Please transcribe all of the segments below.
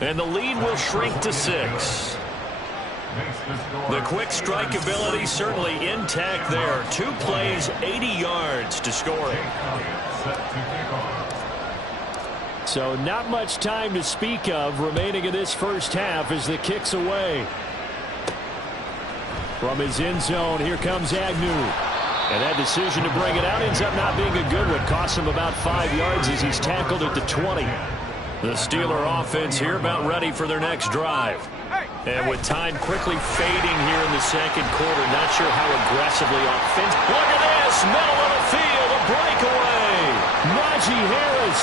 And the lead will shrink to 6. The quick strike ability certainly intact there. 2 plays, 80 yards to score it. So not much time to speak of remaining in this first half as the kick's away. From his end zone, here comes Agnew. And that decision to bring it out ends up not being a good one. Costs him about 5 yards as he's tackled at the 20. The Steeler offense here about ready for their next drive. And with time quickly fading here in the second quarter, not sure how aggressively offensive. Look at this, middle of the field, a breakaway. Najee Harris.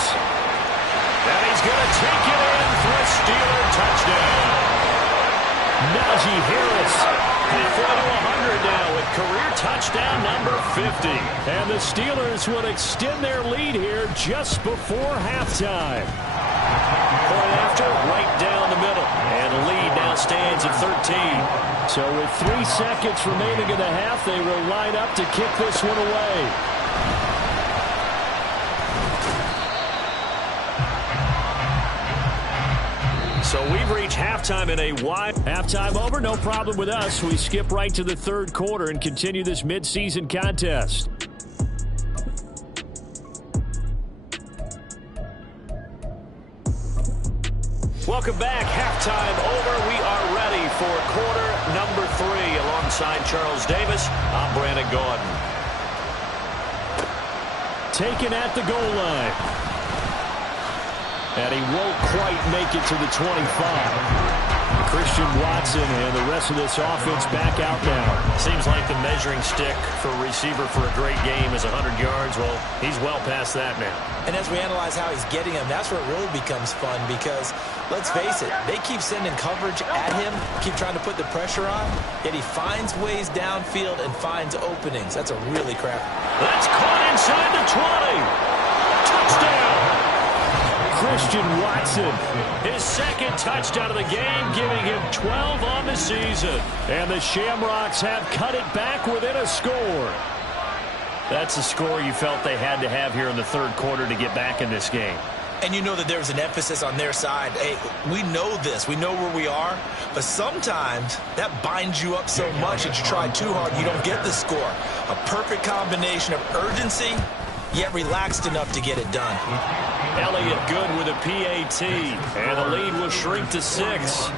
And he's going to take it in for a Steeler touchdown. Najee Harris halfway to 100 now with career touchdown number 50. And the Steelers will extend their lead here just before halftime. Point after, right down the middle. And the lead now stands at 13. So with 3 seconds remaining in the half, they will line up to kick this one away. So we've reached halftime in a wide. Halftime over, no problem with us. We skip right to the third quarter and continue this midseason contest. Welcome back. Halftime over. We are ready for quarter number 3. Alongside Charles Davis, I'm Brandon Gaudin. Taken at the goal line. And he won't quite make it to the 25. Christian Watson and the rest of this offense back out now. Seems like the measuring stick for a receiver for a great game is 100 yards. Well, he's well past that now. And as we analyze how he's getting them, that's where it really becomes fun because, let's face it, they keep sending coverage at him, keep trying to put the pressure on, yet he finds ways downfield and finds openings. That's a really crafty. That's caught inside the 20. Touchdown! Christian Watson. His second touchdown of the game, giving him 12 on the season. And the Shamrocks have cut it back within a score. That's a score you felt they had to have here in the third quarter to get back in this game. And you know that there was an emphasis on their side. Hey, we know this. We know where we are. But sometimes that binds you up so much that you try too hard, you don't get the score. A perfect combination of urgency, yet relaxed enough to get it done. Elliott good with a PAT. And the lead will shrink to 6.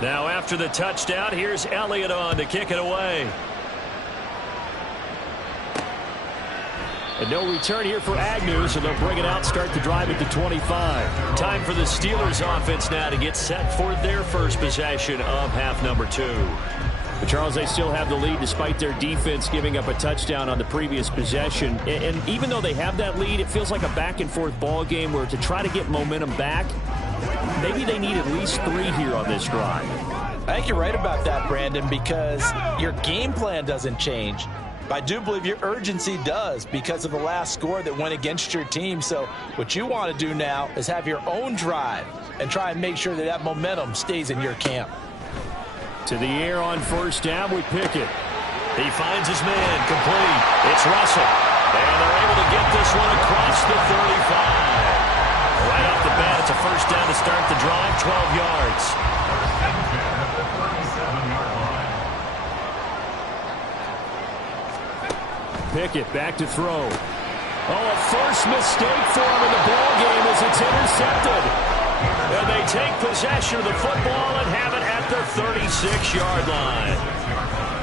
Now after the touchdown, here's Elliott on to kick it away. And no return here for Agnew, so they'll bring it out, start the drive at the 25. Time for the Steelers offense now to get set for their first possession of half number 2. But Charles, they still have the lead despite their defense giving up a touchdown on the previous possession. And even though they have that lead, it feels like a back-and-forth ball game where to try to get momentum back, maybe they need at least 3 here on this drive. I think you're right about that, Brandon, because your game plan doesn't change. I do believe your urgency does because of the last score that went against your team. So what you want to do now is have your own drive and try and make sure that that momentum stays in your camp. To the air on first down with Pickett. He finds his man complete. It's Russell. And they're able to get this one across the 35. Right off the bat, it's a first down to start the drive, 12 yards. Pickett back to throw. Oh, a first mistake for him in the ball game as it's intercepted. And they take possession of the football and have it at the 36-yard line.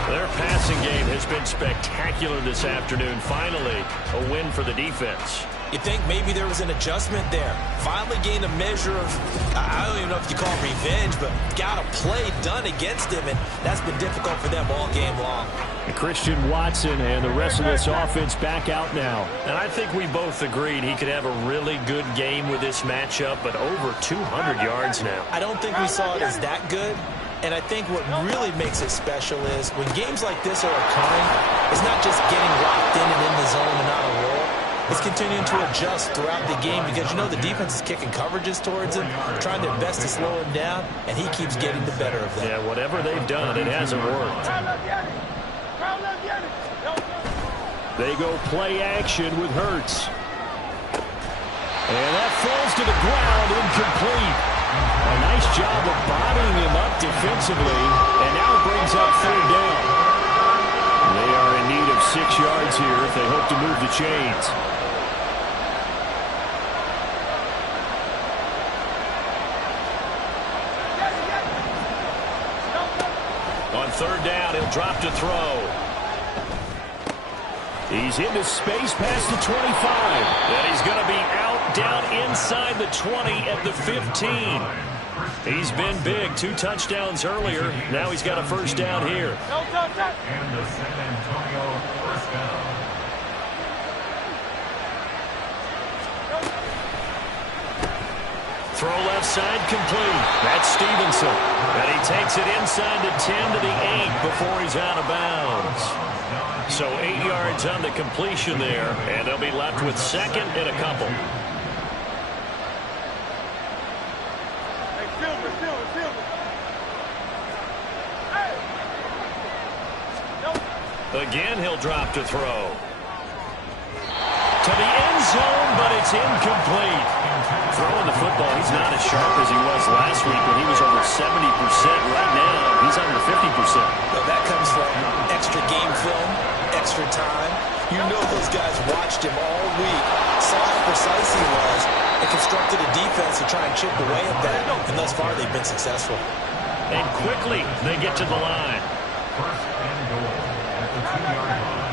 Their passing game has been spectacular this afternoon. Finally, a win for the defense. You think maybe there was an adjustment there. Finally gained a measure of, I don't even know if you call it revenge, but got a play done against him, and that's been difficult for them all game long. And Christian Watson and the rest of this offense back out now. And I think we both agreed he could have a really good game with this matchup, but over 200 yards now. I don't think we saw it as that good. And I think what really makes it special is when games like this are occurring, it's not just getting locked in and in the zone and on a roll. is continuing to adjust throughout the game because you know the defense is kicking coverages towards him, trying their best to slow him down, and he keeps getting the better of them. Yeah, whatever they've done, it hasn't worked. They go play action with Hurts. And that falls to the ground, incomplete. A nice job of bodying him up defensively, and now it brings up third down. They are in need of 6 yards here if they hope to move the chains. On third down, he'll drop to throw. He's into space past the 25. And he's going to be out down inside the 20 at the 15. He's been big. 2 touchdowns earlier. Now he's got a first down here. And the San Antonio first down. Throw left side complete. That's Stevenson. And he takes it inside the 10 to the 8 before he's out of bounds. So 8 yards on the completion there, and they'll be left with second and a couple. Again, he'll drop to throw. To the end zone, but it's incomplete. Throwing the football, he's not as sharp as he was last week when he was over 70%. Right now, he's under 50%. Well, that comes from extra game film, extra time. You know those guys watched him all week, saw how precise he was, and constructed a defense to try and chip away at that. And thus far, they've been successful. And quickly, they get to the line. First and goal at the 2-yard line.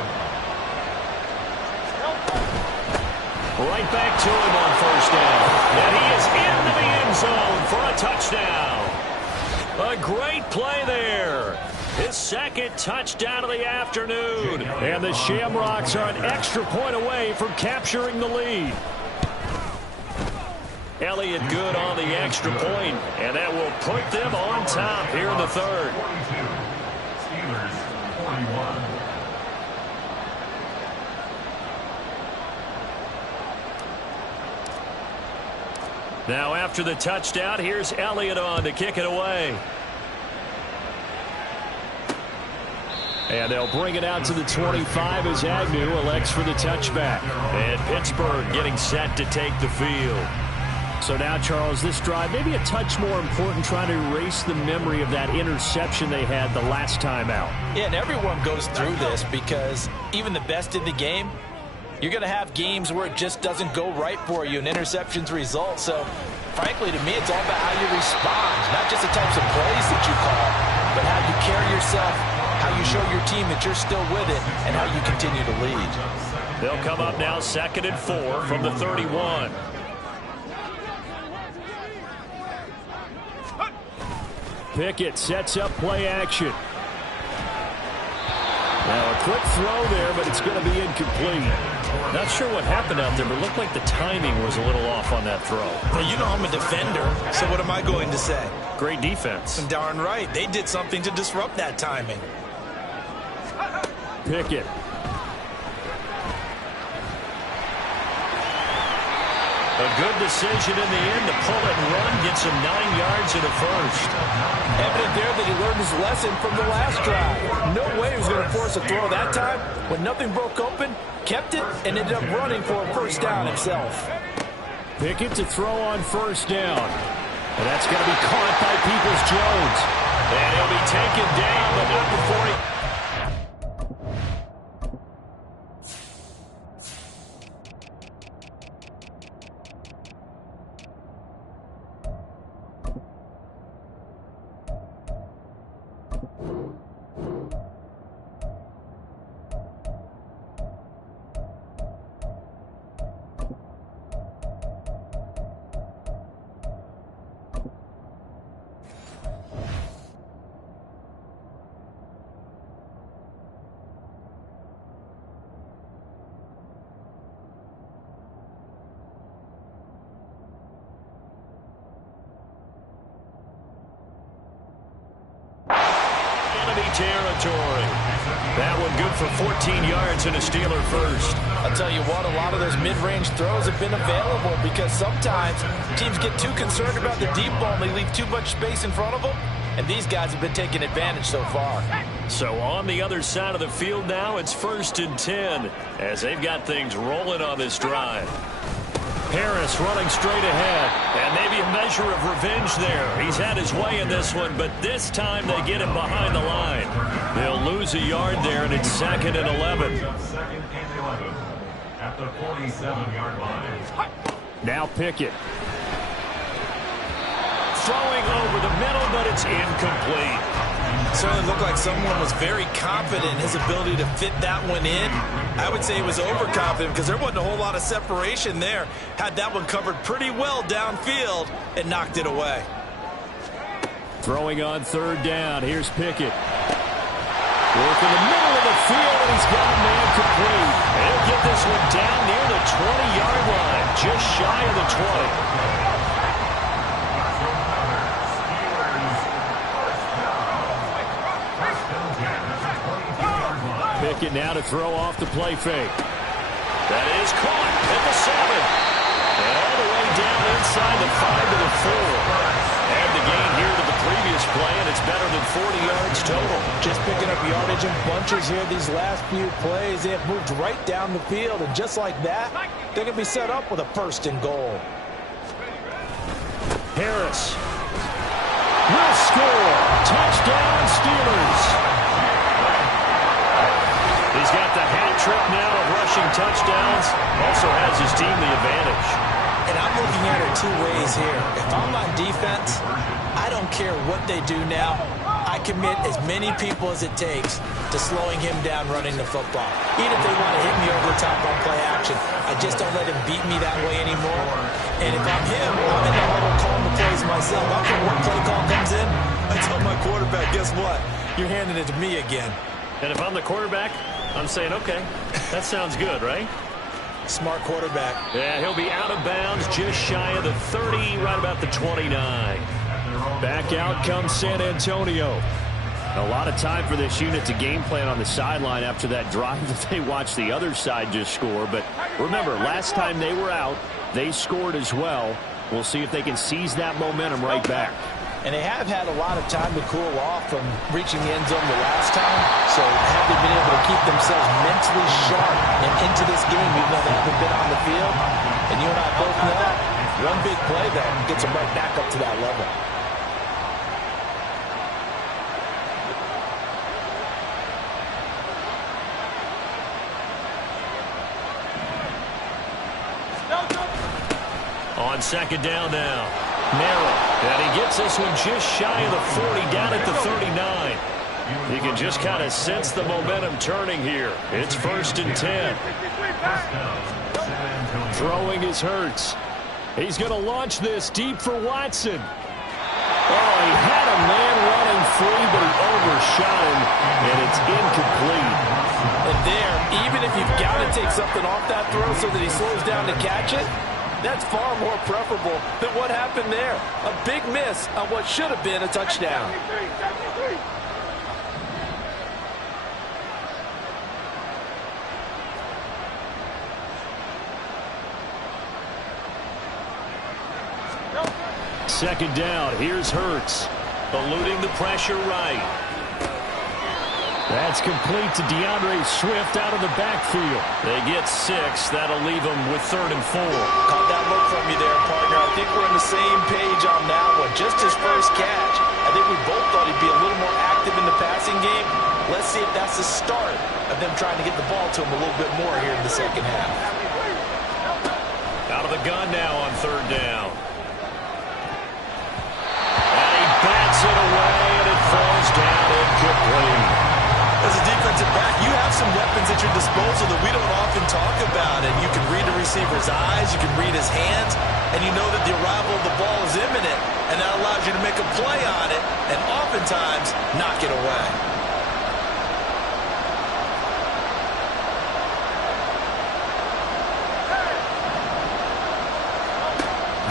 Right back to him on first down. And he is into the end zone for a touchdown. A great play there. His second touchdown of the afternoon. And the Shamrocks are an extra point away from capturing the lead. Elliott good on the extra point, and that will put them on top here in the third. 42. Steelers 41. Now after the touchdown, here's Elliott on to kick it away. And they'll bring it out to the 25 as Agnew elects for the touchback. And Pittsburgh getting set to take the field. So now, Charles, this drive maybe a touch more important, trying to erase the memory of that interception they had the last time out. Yeah, and everyone goes through this because even the best in the game, you're going to have games where it just doesn't go right for you and interceptions result. So, frankly, to me, it's all about how you respond, not just the types of plays that you call, but how you carry yourself, how you show your team that you're still with it, and how you continue to lead. They'll come up now 2nd and 4 from the 31. Pickett sets up play action. Now a quick throw there, but it's going to be incomplete. Not sure what happened out there, but it looked like the timing was a little off on that throw. Well, you know I'm a defender, so what am I going to say? Great defense. Darn right. They did something to disrupt that timing. Pickett. A good decision in the end to pull it and run, gets him 9 yards and a first. Evident there that he learned his lesson from the last drive. No way he was going to force a throw that time. When nothing broke open, kept it, and ended up running for a first down himself. Pickett to throw on first down. And that's going to be caught by Peoples-Jones. And he'll be taken down, but not before he... territory. That one good for 14 yards and a Steeler first. I'll tell you what, a lot of those mid-range throws have been available because sometimes teams get too concerned about the deep ball and they leave too much space in front of them, and these guys have been taking advantage so far. So on the other side of the field now, it's 1st and 10 as they've got things rolling on this drive. Harris running straight ahead, and maybe a measure of revenge there. He's had his way in this one, but this time they get him behind the line. They'll lose a yard there, and it's 2nd and 11. 2nd and 11 at the 47-yard line. Now Pickett. Throwing over the middle, but it's incomplete. Certainly looked like someone was very confident in his ability to fit that one in. I would say he was overconfident because there wasn't a whole lot of separation there. Had that one covered pretty well downfield and knocked it away. Throwing on 3rd down. Here's Pickett. Work in the middle of the field, and he's got a man complete. He'll get this one down near the 20-yard line, just shy of the 20. Pickett now to throw off the play fake. That is caught at the 7. And all the way down inside the 5 to the 4. And the gain here to the previous play, and it's better than 40 yards total. Just picking up yardage in bunches here these last few plays. They have moved right down the field, and just like that, they're going to be set up with a 1st and goal. Harris will score. Touchdown, Steelers. He's got the hat trick now of rushing touchdowns. Also has his team the advantage. And I'm looking at it 2 ways here. If I'm on defense, I don't care what they do now. I commit as many people as it takes to slowing him down running the football. Even if they want to hit me over the top on play action, I just don't let him beat me that way anymore. And if I'm him, I'm in the huddle calling the plays myself. After one play call comes in, I tell my quarterback, guess what? You're handing it to me again. And if I'm the quarterback, I'm saying, okay, that sounds good, right? Smart quarterback. Yeah, he'll be out of bounds just shy of the 30, right about the 29. Back out comes San Antonio. A lot of time for this unit to game plan on the sideline after that drive that they watched the other side just score. But remember, last time they were out, they scored as well. We'll see if they can seize that momentum right back. And they have had a lot of time to cool off from reaching the end zone the last time. So have they been able to keep themselves mentally sharp and into this game even though they haven't been on the field? And you and I both know one big play that gets them right back up to that level. On 2nd down now. Narrow. And he gets this one just shy of the 40, down at the 39. You can just kind of sense the momentum turning here. It's 1st and 10. Throwing is Hurts. He's going to launch this deep for Watson. Oh, he had a man running free, but he overshot him, and it's incomplete. And there, even if you've got to take something off that throw so that he slows down to catch it, that's far more preferable than what happened there. A big miss on what should have been a touchdown. Second down, here's Hurts. Eluding the pressure right. That's complete to DeAndre Swift out of the backfield. They get 6. That'll leave them with 3rd and 4. Caught that look from you there, partner. I think we're on the same page on that one. Just his first catch. I think we both thought he'd be a little more active in the passing game. Let's see if that's the start of them trying to get the ball to him a little bit more here in the second half. Out of the gun now on 3rd down. And he bats it away, and it falls down incomplete. As a defensive back, you have some weapons at your disposal that we don't often talk about. And you can read the receiver's eyes, you can read his hands, and you know that the arrival of the ball is imminent. And that allows you to make a play on it and oftentimes knock it away.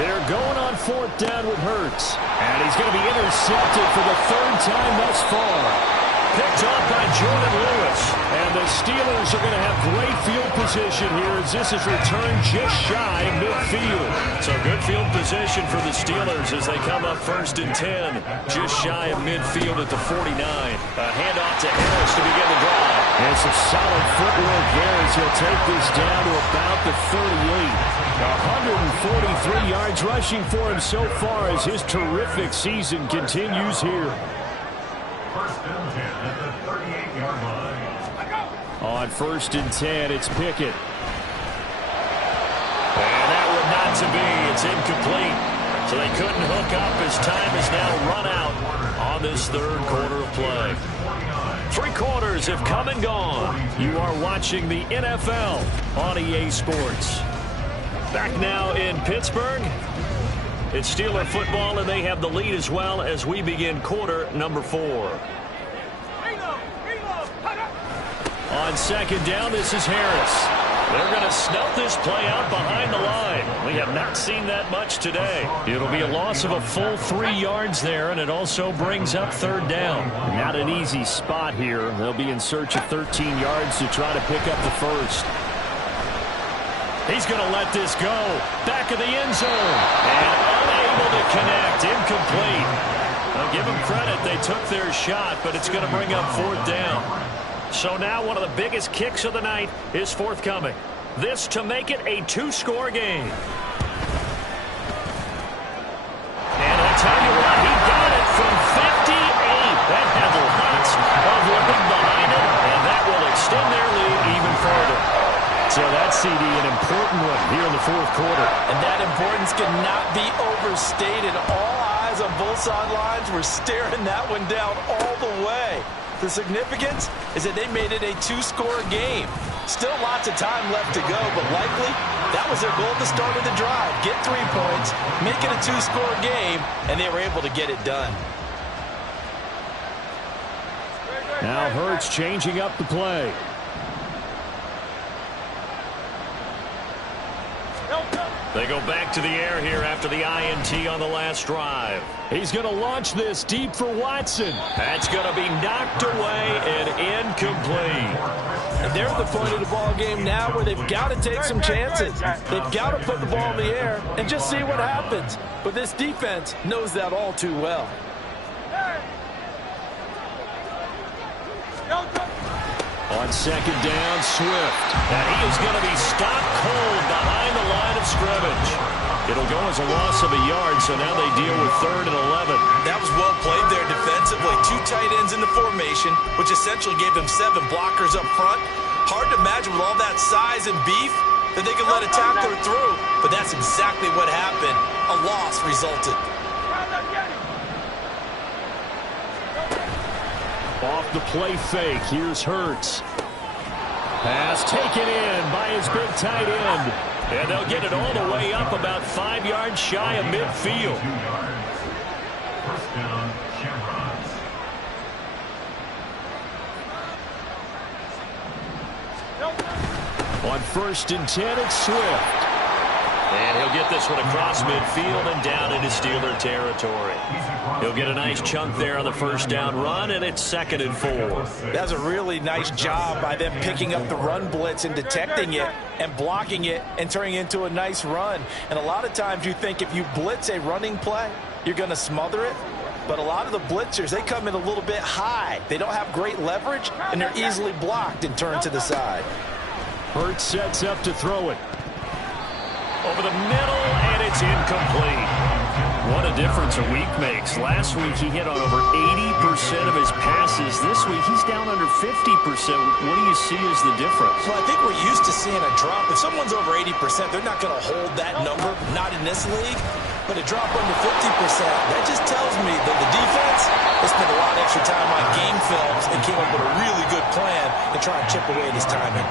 They're going on 4th down with Hurts. And he's going to be intercepted for the 3rd time thus far. picked off by Jordan Lewis. And the Steelers are going to have great field position here as this is returned just shy of midfield. So good field position for the Steelers as they come up 1st and 10, just shy of midfield at the 49. A handoff to Harris to begin the drive. And some solid footwork there as he'll take this down to about the 38. 143 yards rushing for him so far as his terrific season continues here. 1st and 10 at the 38-yard line. On 1st and 10, it's Pickett. And that would not to be. It's incomplete. So they couldn't hook up as time is now run out on this 3rd quarter of play. 3 quarters have come and gone. You are watching the NFL on EA Sports. Back now in Pittsburgh. It's Steeler football, and they have the lead as well as we begin quarter number 4. On 2nd down, this is Harris. They're going to snuff this play out behind the line. We have not seen that much today. It'll be a loss of a full 3 yards there, and it also brings up 3rd down. Not an easy spot here. They'll be in search of 13 yards to try to pick up the 1st. He's going to let this go. Back of the end zone. And unable to connect. Incomplete. I'll give them credit. They took their shot, but it's going to bring up 4th down. So now one of the biggest kicks of the night is forthcoming. This to make it a 2-score game. And I'll tell you what, he got it from 58. That had lots of leg behind it, and that will extend their lead even further. So that CD, an important one here in the 4th quarter. And that importance cannot be overstated. All eyes on both sidelines were staring that one down all the way. The significance is that they made it a 2-score game. Still lots of time left to go, but likely that was their goal at the start of the drive. Get 3 points, make it a 2-score game, and they were able to get it done. Now Hurts changing up the play. They go back to the air here after the INT on the last drive. He's going to launch this deep for Watson. That's going to be knocked away and incomplete. And they're at the point of the ball game now where they've got to take some chances. They've got to put the ball in the air and just see what happens. But this defense knows that all too well. On 2nd down, Swift. And he is going to be stopped cold behind the line of scrimmage. It'll go as a loss of a yard, so now they deal with 3rd and 11. That was well played there defensively. 2 tight ends in the formation, which essentially gave them 7 blockers up front. Hard to imagine with all that size and beef that they could let a tackler through. But that's exactly what happened. A loss resulted. Off the play fake, here's Hurts. Pass taken in by his big tight end. And they'll get it all the way up about 5 yards shy of midfield. 1st down, Shamrocks. On 1st and 10, it's Swift. And he'll get this one across midfield and down into Steeler territory. He'll get a nice chunk there on the 1st down run, and it's 2nd and 4. That's a really nice job by them picking up the run blitz and detecting it and blocking it and turning it into a nice run. And a lot of times you think if you blitz a running play, you're going to smother it. But a lot of the blitzers, they come in a little bit high. They don't have great leverage, and they're easily blocked and turned to the side. Hurts sets up to throw it. Over the middle, and it's incomplete. What a difference a week makes. Last week, he hit on over 80% of his passes. This week, he's down under 50%. What do you see as the difference? Well, I think we're used to seeing a drop. If someone's over 80%, they're not going to hold that number, not in this league. But a drop under 50%, that just tells me that the defense has spent a lot of extra time on game films and came up with a really good plan to try and chip away at his timing.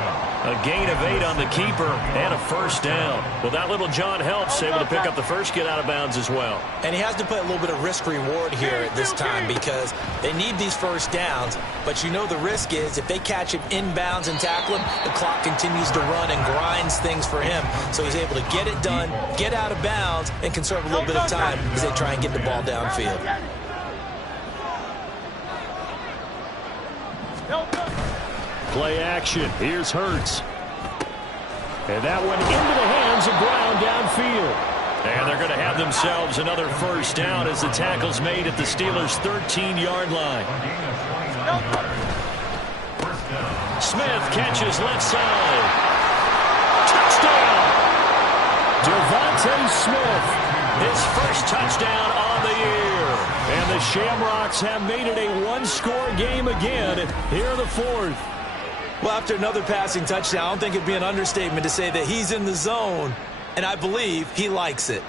A gain of 8 on the keeper and a 1st down. Well, that little John helps able to pick up the first get out of bounds as well. And he has to play a little bit of risk-reward here at this time because they need these 1st downs. But you know the risk is if they catch him inbounds and tackle him, the clock continues to run and grinds things for him. So he's able to get it done, get out of bounds, and conserve a little bit of time as they try and get the ball downfield. Play action. Here's Hurts. And that went into the hands of Brown downfield. And they're going to have themselves another first down as the tackle's made at the Steelers' 13-yard line. Smith catches left side. Touchdown! Devontae Smith, his first touchdown on the year. And the Shamrocks have made it a one-score game again here in the fourth. Well, after another passing touchdown, I don't think it'd be an understatement to say that he's in the zone, and I believe he likes it.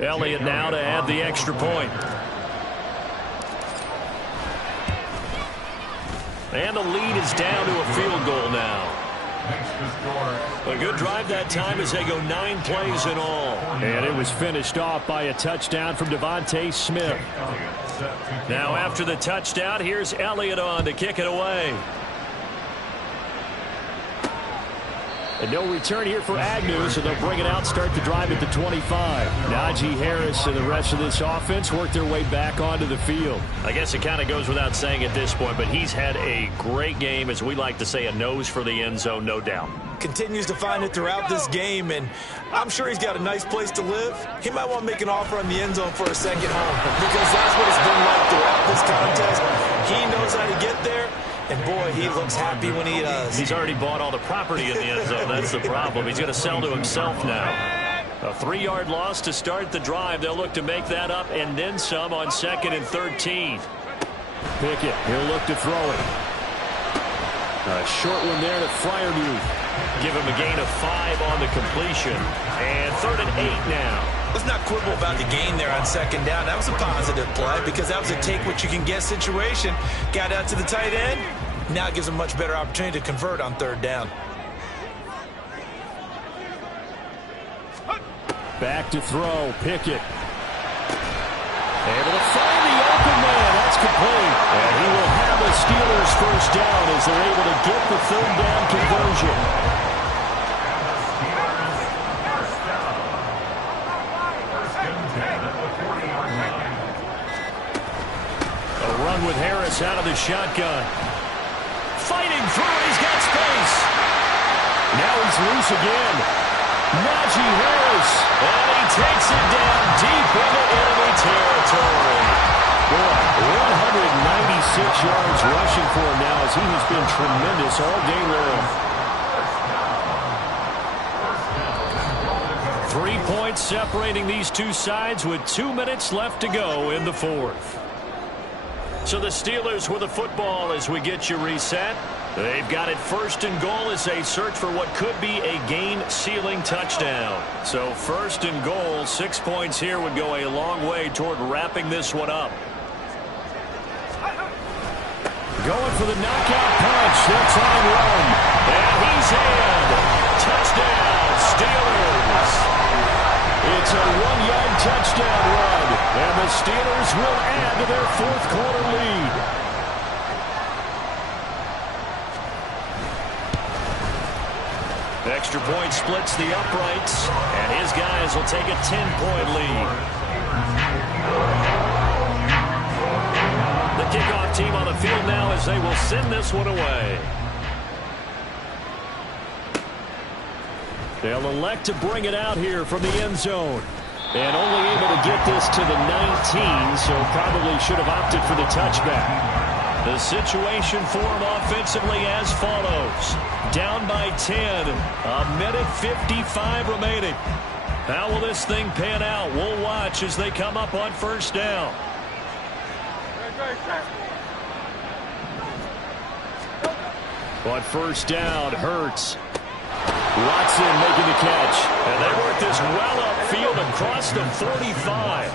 Elliott now to add the extra point. And the lead is down to a field goal now. A good drive that time as they go 9 plays in all. And it was finished off by a touchdown from Devontae Smith. Now after the touchdown, here's Elliott on to kick it away. And no return here for Agnew, so they'll bring it out, start the drive at the 25. Najee Harris and the rest of this offense work their way back onto the field. I guess it kind of goes without saying at this point, but he's had a great game, as we like to say, a nose for the end zone, no doubt. Continues to find it throughout this game, and I'm sure he's got a nice place to live. He might want to make an offer on the end zone for a second home, because that's what it's been like throughout this contest. He knows how to get there. And, boy, he looks happy when he does. He's already bought all the property in the end zone. That's the problem. He's going to sell to himself now. A 3-yard loss to start the drive. They'll look to make that up and then some on 2nd and 13. Pickett, he'll look to throw it. A short one there to Freiermuth. Give him a gain of 5 on the completion. And 3rd and 8 now. Let's not quibble about the gain there on 2nd down. That was a positive play because that was a take-what-you-can-get situation. Got out to the tight end. Now it gives a much better opportunity to convert on 3rd down. Back to throw. Pickett. Able to find the open man. That's complete. And he will have the Steelers first down as they're able to get the 3rd down conversion. With Harris out of the shotgun. Fighting through, he's got space. Now he's loose again. Najee Harris. And he takes it down deep into enemy territory. Boy, 196 yards rushing for him now as he has been tremendous all day long. 3 points separating these two sides with 2 minutes left to go in the fourth. So the Steelers with the football as we get you reset. They've got it 1st and goal as they search for what could be a game-sealing touchdown. So 1st and goal, 6 points here would go a long way toward wrapping this one up. Going for the knockout punch. They'll try and run. And he's in. Touchdown, Steelers. It's a 1-yard touchdown run, and the Steelers will add to their 4th quarter lead. Extra point splits the uprights, and his guys will take a 10-point lead. The kickoff team on the field now as they will send this one away. They'll elect to bring it out here from the end zone. And only able to get this to the 19, so probably should have opted for the touchback. The situation for him offensively as follows. Down by 10. A minute 55 remaining. How will this thing pan out? We'll watch as they come up on 1st down. On 1st down, Hurts. Watson making the catch. And they work this well upfield across the 45.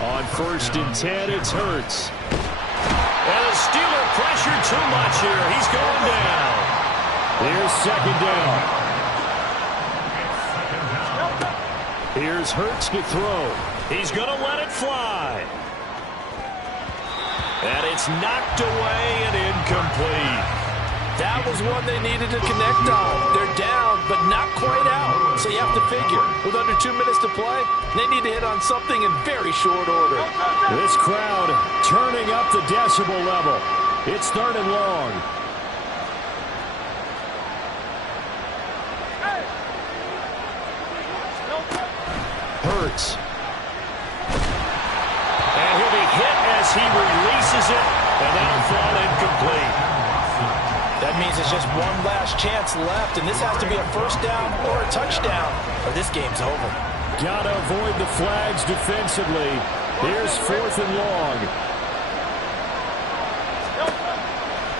On 1st and 10, it's Hurts. And the Steeler pressure too much here. He's going down. Here's 2nd down. Here's Hurts to throw. He's going to let it fly. And it's knocked away and incomplete. That was one they needed to connect on. They're down, but not quite out. So you have to figure, with under 2 minutes to play, they need to hit on something in very short order. This crowd turning up the decibel level. It's 3rd and long. Hurts. And he'll be hit as he releases it, and that'll fall incomplete. That means it's just one last chance left, and this has to be a first down or a touchdown, or this game's over. Gotta avoid the flags defensively. Here's 4th and long.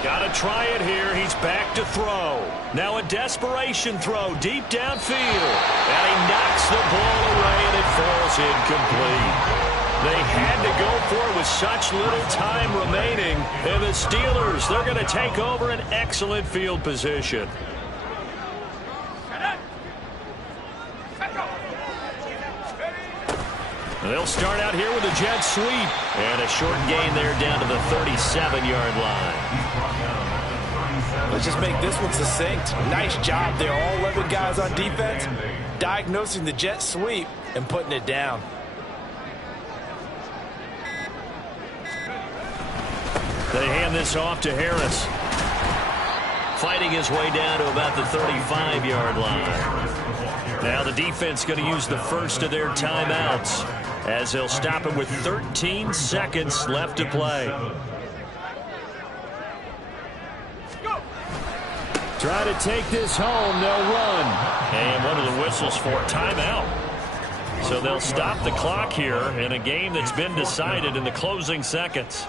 Gotta try it here. He's back to throw. Now a desperation throw deep downfield. And he knocks the ball away, and it falls incomplete. They had to go for it with such little time remaining. And the Steelers, they're going to take over an excellent field position. They'll start out here with a jet sweep. And a short gain there down to the 37-yard line. Let's just make this one succinct. Nice job there. All 11 guys on defense diagnosing the jet sweep and putting it down. They hand this off to Harris. Fighting his way down to about the 35-yard line. Now the defense going to use the first of their timeouts as they'll stop him with 13 seconds left to play. Try to take this home. They'll run. And one of the whistles for timeout. So they'll stop the clock here in a game that's been decided in the closing seconds.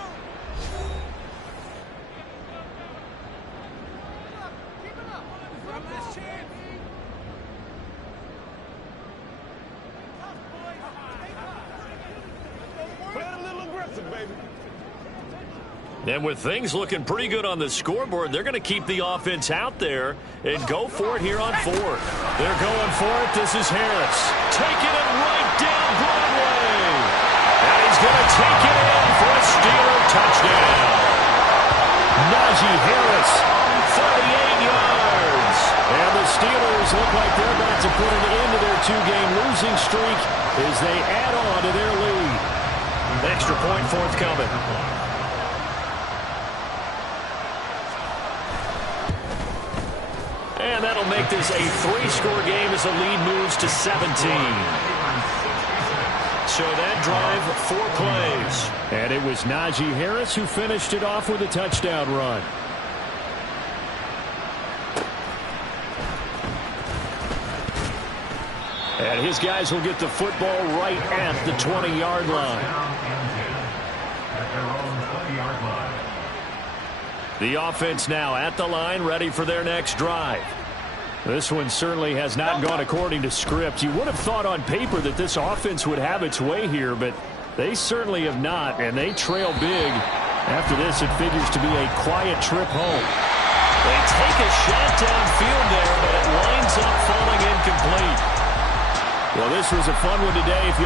And with things looking pretty good on the scoreboard, they're going to keep the offense out there and go for it here on 4th. They're going for it. This is Harris. Taking it right down Broadway. And he's going to take it in for a Steeler touchdown. Najee Harris, 38 yards. And the Steelers look like they're about to put an end to their 2-game losing streak as they add on to their lead. Extra point forthcoming. And that'll make this a 3-score game as the lead moves to 17. So that drive, 4 plays. And it was Najee Harris who finished it off with a touchdown run. And his guys will get the football right at the 20-yard line. The offense now at the line, ready for their next drive. This one certainly has not gone according to script. You would have thought on paper that this offense would have its way here, but they certainly have not, and they trail big. After this, it figures to be a quiet trip home. They take a shot downfield there, but it winds up falling incomplete. Well, this was a fun one today. If you